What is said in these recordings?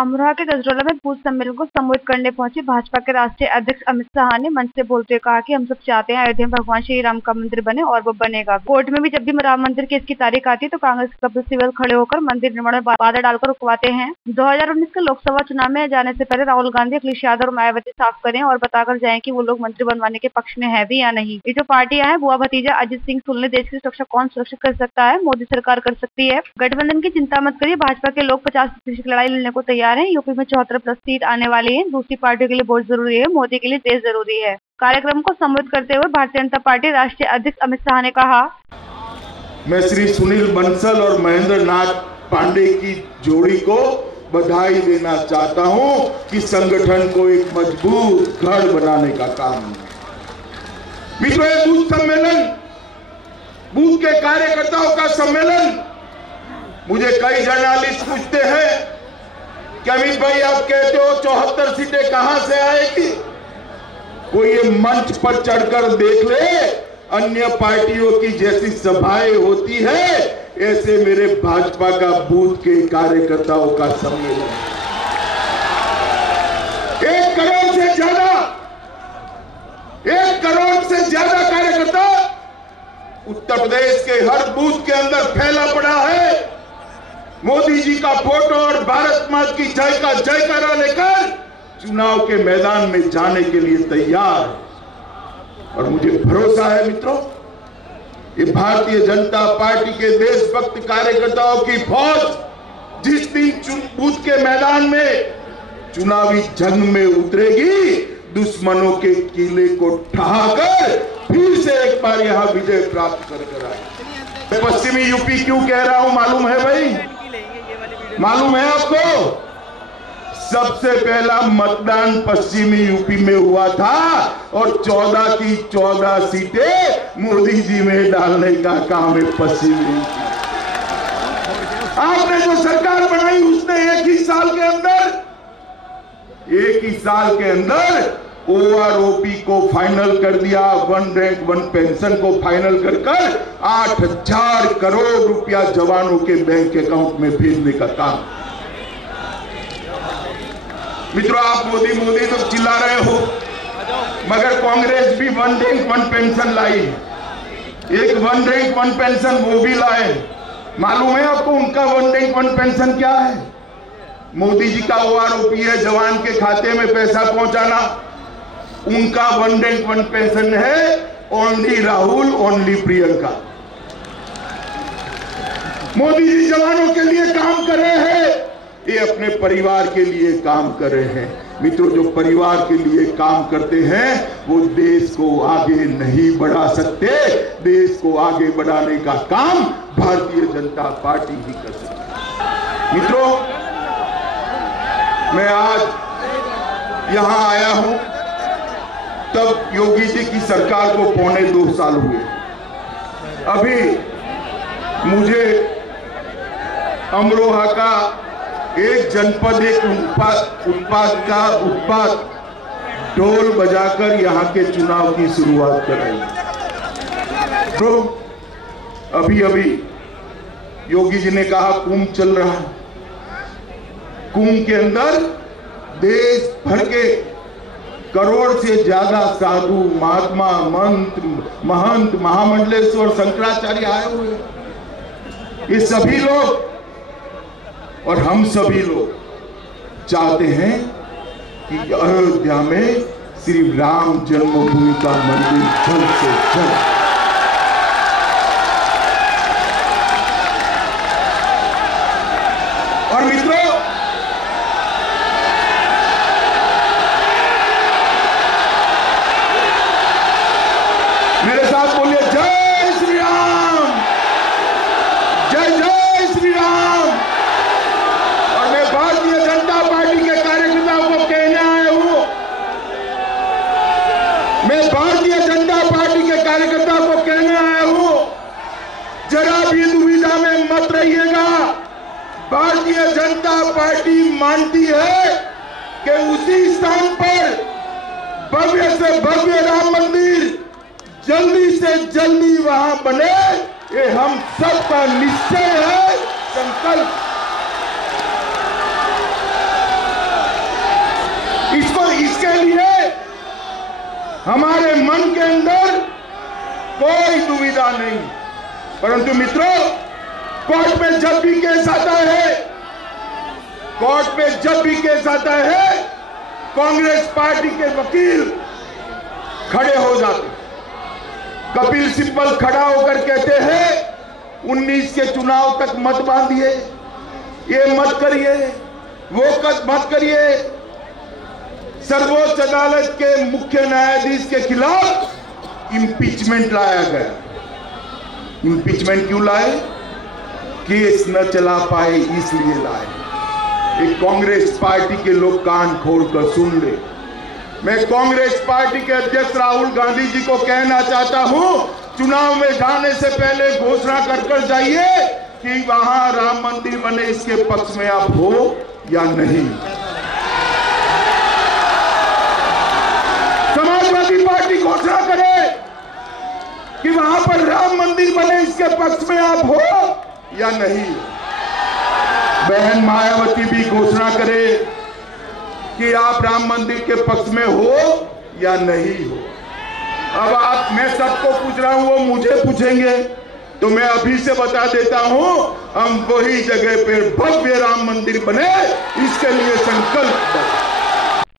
अमरोहा के गजरौला में बूथ सम्मेलन को संबोधित करने पहुंचे भाजपा के राष्ट्रीय अध्यक्ष अमित शाह ने मंच से बोलते हुए कहा कि हम सब चाहते हैं अयोध्या में भगवान श्री राम का मंदिर बने और वो बनेगा। कोर्ट में भी जब भी राम मंदिर केस की तारीख आती है तो कांग्रेस के कपिल सिब्बल खड़े होकर मंदिर निर्माण में बाधा डालकर रुकवाते हैं। 2019 के लोकसभा चुनाव में जाने से पहले राहुल गांधी, अखिलेश यादव और मायावती साफ करें और बताकर जाए की वो लोग मंदिर बनवाने के पक्ष में है भी या नहीं। ये जो पार्टियां हैं, बुआ भतीजा अजित सिंह सुलने देश की सुरक्षा कौन सुरक्षित कर सकता है? मोदी सरकार कर सकती है। गठबंधन की चिंता मत करिए, भाजपा के लोग 50% की लड़ाई लड़ने को तैयार है। यूपी में 74+ सीट आने वाली है। दूसरी पार्टियों के लिए वोट जरूरी है, मोदी के लिए देश जरूरी है। कार्यक्रम को संबोधित करते हुए भारतीय जनता पार्टी राष्ट्रीय अध्यक्ष अमित शाह ने कहा, मैं श्री सुनील बंसल और महेंद्र नाथ पांडे की जोड़ी को बधाई देना चाहता हूं कि संगठन को एक मजबूत घर बनाने का काम। मित्रों, बूथ सम्मेलन, बूथ के कार्यकर्ताओं का सम्मेलन, मुझे कई जर्नलिस्ट पूछते हैं कि अमित भाई आप कहते हो 74 सीटें कहां से आएगी? कोई ये मंच पर चढ़कर देख ले, अन्य पार्टियों की जैसी सभाएं होती है ऐसे मेरे भाजपा का बूथ के कार्यकर्ताओं का सम्मेलन। 1 करोड़ से ज्यादा कार्यकर्ता उत्तर प्रदेश के हर बूथ के अंदर फैला पड़ा है। मोदी जी का फोटो और भारत माता की जय का जयकारा लेकर चुनाव के मैदान में जाने के लिए तैयार है। और मुझे भरोसा है मित्रों, ये भारतीय जनता पार्टी के देशभक्त कार्यकर्ताओं की फौज जिस दिन बूथ के मैदान में चुनावी जंग में उतरेगी, दुश्मनों के किले को ढहाकर फिर से एक बार यहां विजय प्राप्त कर आए। पश्चिमी यूपी क्यों कह रहा हूं मालूम है भाई? मालूम है आपको? सबसे पहला मतदान पश्चिमी यूपी में हुआ था और 14 की 14 सीटें मोदी जी में डालने का काम है पश्चिमी यूपी। आपने जो सरकार बनाई उसने एक ही साल के अंदर OROP को फाइनल कर दिया, 1 रैंक 1 पेंशन को फाइनल कर 8,000 करोड़ रुपया जवानों के बैंक अकाउंट में भेजने का काम। मित्रों, आप मोदी मोदी तो चिल्ला रहे हो, मगर कांग्रेस भी 1 रैंक 1 पेंशन लाई। एक 1 रैंक 1 पेंशन वो भी लाए। मालूम है आपको उनका 1 रैंक 1 पेंशन क्या है? मोदी जी का OROP है जवान के खाते में पैसा पहुंचाना, उनका 1 रैंक 1 पेंशन है ओनली राहुल, ओनली प्रियंका। मोदी जी जवानों के लिए काम कर रहे हैं, ये अपने परिवार के लिए काम कर रहे हैं। मित्रों, जो परिवार के लिए काम करते हैं वो देश को आगे नहीं बढ़ा सकते। देश को आगे बढ़ाने का काम भारतीय जनता पार्टी ही कर सकती है। मित्रों, मैं आज यहां आया हूं तब योगी जी की सरकार को 2.25 साल हुए। अभी मुझे अमरोहा का एक जनपद, एक उत्पाद ढोल बजाकर यहाँ के चुनाव की शुरुआत कराई। तो अभी योगी जी ने कहा कुंभ चल रहा है, कुंभ के अंदर देश भर के करोड़ से ज्यादा साधु, महात्मा, महंत, महामंडलेश्वर, शंकराचार्य आए हुए। ये सभी लोग और हम सभी लोग चाहते हैं कि अयोध्या में श्री राम जन्मभूमि का मंदिर जल्द से जल्द। और मित्रों, मेरे साथ बोलिए जय श्री राम, जय जय श्री राम। और मैं भारतीय जनता पार्टी के कार्यकर्ताओं को कहने आया हूं, मैं भारतीय जनता पार्टी के कार्यकर्ताओं को कहने आया हूं, जरा भी दुविधा में मत रहिएगा। भारतीय जनता पार्टी मानती है कि उसी स्थान पर भव्य से भव्य राम मंदिर जल्दी से जल्दी वहां बने, ये हम सबका निश्चय है, संकल्प। मन के अंदर कोई दुविधा नहीं। परंतु मित्रों, कोर्ट में जब भी केस आता है, कोर्ट में जब भी केस आता है, कांग्रेस पार्टी के वकील खड़े हो जाते। कपिल सिब्बल खड़ा होकर कहते हैं 19 के चुनाव तक मत बांधिए, ये मत करिए, वो मत करिए। सर्वोच्च अदालत के मुख्य न्यायाधीश के खिलाफ इंपीचमेंट लाया गया। इंपीचमेंट क्यों लाए? केस न चला पाए इसलिए लाए। एक कांग्रेस पार्टी के लोग कान खोलकर सुन ले। मैं कांग्रेस पार्टी के अध्यक्ष राहुल गांधी जी को कहना चाहता हूं, चुनाव में जाने से पहले घोषणा कर जाइए कि वहां राम मंदिर बने, इसके पक्ष में आप हो या नहीं। समाजवादी पार्टी घोषणा करे कि वहां पर राम मंदिर बने, इसके पक्ष में आप हो या नहीं। बहन मायावती भी घोषणा करे कि आप राम मंदिर के पक्ष में हो या नहीं हो। अब मैं सबको पूछ रहा हूं, वो मुझे पूछेंगे तो मैं अभी से बता देता हूं, हम वही जगह पे भव्य राम मंदिर बने, इसके लिए संकल्प।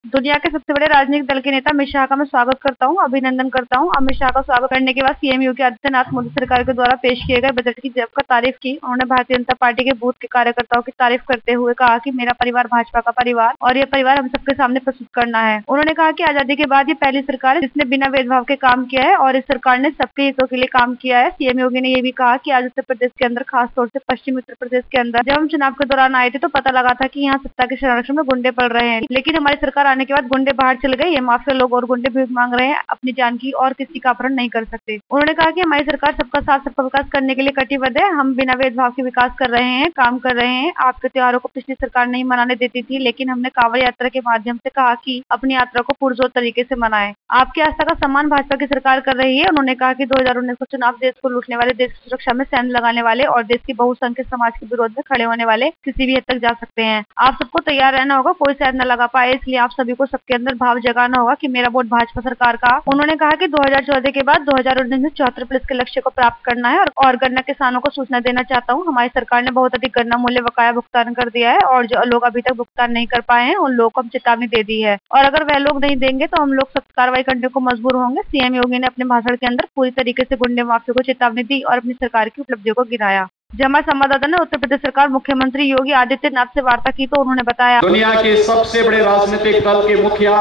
दुनिया के सबसे बड़े राजनीतिक दल के नेता अमित शाह का मैं स्वागत करता हूं, अभिनंदन करता हूं। अमित शाह का स्वागत करने के बाद सीएम योगी आदित्यनाथ मोदी सरकार के द्वारा पेश किए गए बजट की जमकर तारीफ की। उन्होंने भारतीय जनता पार्टी के बूथ के कार्यकर्ताओं की तारीफ करते हुए कहा कि मेरा परिवार भाजपा का परिवार और यह परिवार हम सबके सामने प्रस्तुत करना है। उन्होंने कहा कि आजादी के बाद ये पहली सरकार है जिसने बिना भेदभाव के काम किया है और इस सरकार ने सबके हितों के लिए काम किया है। सीएम योगी ने यह भी कहा कि आज उत्तर प्रदेश के अंदर, खासतौर से पश्चिमी उत्तर प्रदेश के अंदर, जब हम चुनाव के दौरान आए थे तो पता लगा था कि यहाँ सत्ता के संरक्षण में गुंडे पड़ रहे हैं, लेकिन हमारी सरकार आने के बाद गुंडे बाहर चल गए। ये माफिया लोग और गुंडे भीख मांग रहे हैं अपनी जान की और किसी का अपहरण नहीं कर सकते। उन्होंने कहा कि हमारी सरकार सबका साथ सबका विकास करने के लिए कटिबद्ध है। हम बिना भेदभाव के विकास कर रहे हैं, काम कर रहे हैं। आपके त्योहारों को पिछली सरकार नहीं मनाने देती थी, लेकिन हमने कांवड़ यात्रा के माध्यम से कहा कि अपनी यात्रा को पुरजोर तरीके से मनाएं। आपकी आस्था का सम्मान भाजपा की सरकार कर रही है। उन्होंने कहा कि 2019 का चुनाव देश को लूटने वाले, देश की सुरक्षा में सैन्य लगाने वाले और देश की बहुसंख्यक समाज के विरोध में खड़े होने वाले किसी भी हद तक जा सकते हैं। आप सबको तैयार रहना होगा, कोई शायद न लगा पाए, इसलिए आप सभी को सबके अंदर भाव जगाना होगा कि मेरा वोट भाजपा सरकार का। उन्होंने कहा कि 2014 के बाद 2019 में 74+ के लक्ष्य को प्राप्त करना है और गन्ना किसानों को सूचना देना चाहता हूं, हमारी सरकार ने बहुत अधिक गन्ना मूल्य बकाया भुगतान कर दिया है और जो लोग अभी तक भुगतान नहीं कर पाए हैं उन लोगों को हम चेतावनी दे दी है और अगर वह लोग नहीं देंगे तो हम लोग सख्त कार्रवाई करने को मजबूर होंगे। सीएम योगी ने अपने भाषण के अंदर पूरी तरीके से गुंडे माफिया को चेतावनी दी और अपनी सरकार की उपलब्धियों को गिनाया। जब हमारे संवाददाता ने उत्तर प्रदेश सरकार मुख्यमंत्री योगी आदित्यनाथ से वार्ता की तो उन्होंने बताया, दुनिया के सबसे बड़े राजनीतिक दल के मुखिया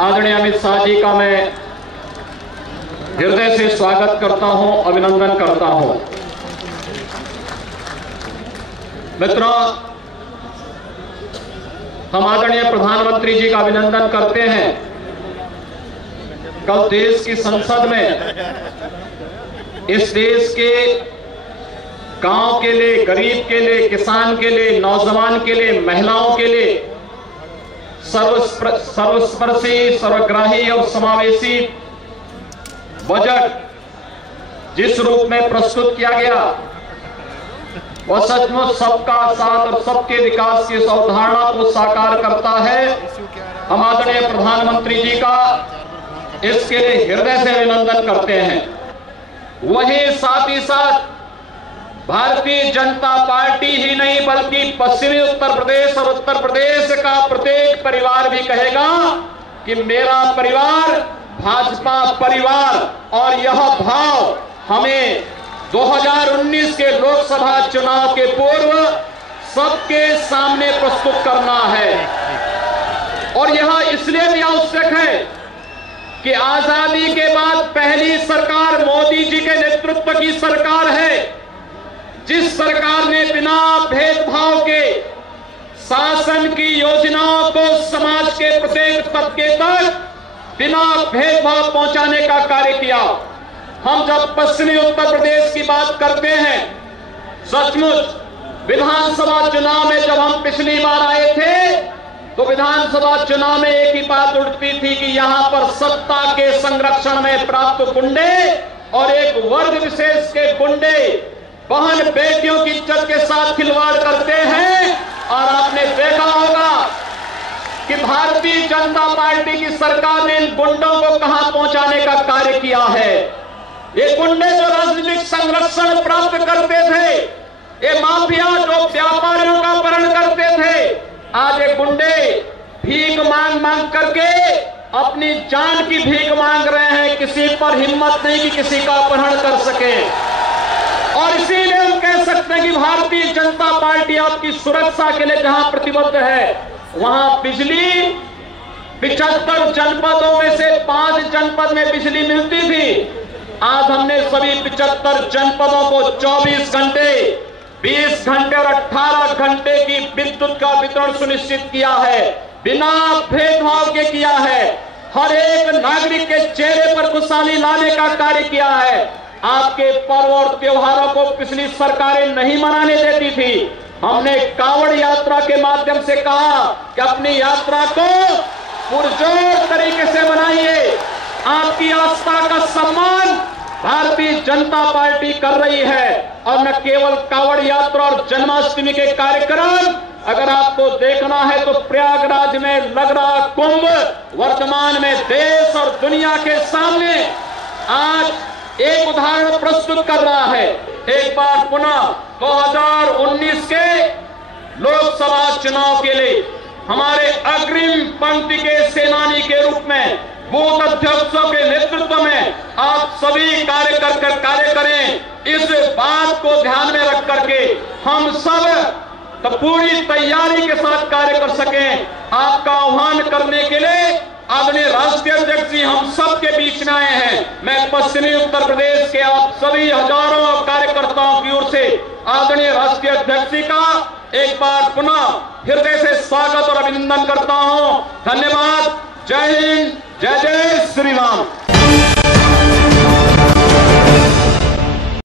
आदरणीय अमित शाह जी का मैं हृदय से स्वागत करता हूं, अभिनंदन करता हूं। मित्रों, हम आदरणीय प्रधानमंत्री जी का अभिनंदन करते हैं। कल देश की संसद में इस देश के गांव के लिए, गरीब के लिए, किसान के लिए, नौजवान के लिए, महिलाओं के लिए सर्वस्पर्शी, सर्वग्राही और समावेशी बजट जिस रूप में प्रस्तुत किया गया वह सचमुच सबका साथ और सबके विकास की अवधारणा को साकार करता है। हम आदरणीय प्रधानमंत्री जी का इसके लिए हृदय से अभिनंदन करते हैं। वहीं साथ ही साथ भारतीय जनता पार्टी ही नहीं बल्कि पश्चिमी उत्तर प्रदेश और उत्तर प्रदेश का प्रत्येक परिवार भी कहेगा कि मेरा परिवार भाजपा परिवार, और यह भाव हमें 2019 के लोकसभा चुनाव के पूर्व सबके सामने प्रस्तुत करना है। और यह इसलिए भी आवश्यक है कि आजादी के बाद पहली सरकार मोदी जी के नेतृत्व की सरकार है, जिस सरकार ने बिना भेदभाव के शासन की योजनाओं को समाज के प्रत्येक तबके तक बिना भेदभाव पहुंचाने का कार्य किया। हम जब पश्चिमी उत्तर प्रदेश की बात करते हैं, सचमुच विधानसभा चुनाव में जब हम पिछली बार आए थे तो विधानसभा चुनाव में एक ही बात उठती थी कि यहां पर सत्ता के संरक्षण में प्राप्त गुंडे और एक वर्ग विशेष के गुंडे बहन बेटियों की इज्जत के साथ खिलवाड़ करते हैं। और आपने देखा होगा कि भारतीय जनता पार्टी की सरकार ने इन गुंडों को कहां पहुंचाने का कार्य किया है। ये गुंडे जो राजनीतिक संरक्षण प्राप्त करते थे, ये माफिया जो व्यापारियों का अपहरण करते थे, आज ये गुंडे भीख मांग मांग करके अपनी जान की भीख मांग रहे हैं। किसी पर हिम्मत नहीं कि किसी का अपहरण कर सके। और इसीलिए हम कह सकते हैं कि भारतीय जनता पार्टी आपकी सुरक्षा के लिए जहां प्रतिबद्ध है, वहां बिजली 75 जनपदों में से 5 जनपद में बिजली मिलती थी। आज हमने सभी 75 जनपदों को 24 घंटे, 20 घंटे और 18 घंटे की विद्युत का वितरण सुनिश्चित किया है, बिना भेदभाव के किया है। हर एक नागरिक के चेहरे पर खुशहाली लाने का कार्य किया है। आपके पर्व और त्योहारों को पिछली सरकारें नहीं मनाने देती थी। हमने कांवड़ यात्रा के माध्यम से कहा कि अपनी यात्रा को पुरजोर तरीके से मनाइए। आपकी आस्था का सम्मान भारतीय जनता पार्टी कर रही है। और न केवल कांवड़ यात्रा और जन्माष्टमी के कार्यक्रम, अगर आपको देखना है तो प्रयागराज में लग रहा कुंभ वर्तमान में देश और दुनिया के सामने आज एक उदाहरण प्रस्तुत कर रहा है। एक बार पुनः 2019 के लोकसभा चुनाव के लिए हमारे अग्रिम पंक्ति के सेनानी के रूप में बूथ अध्यक्षों के नेतृत्व में आप सभी कार्य करें। इस बात को ध्यान में रख करके हम सब तो पूरी तैयारी के साथ कार्य कर सकें। आपका आह्वान करने के लिए आदरणीय राष्ट्रीय अध्यक्ष जी हम सब के बीच में आए हैं। मैं पश्चिमी उत्तर प्रदेश के आप सभी हजारों कार्यकर्ताओं की ओर से आदरणीय राष्ट्रीय अध्यक्ष जी का एक बार पुनः हृदय से स्वागत और अभिनंदन करता हूं। धन्यवाद। जय हिंद, जय जय श्री राम।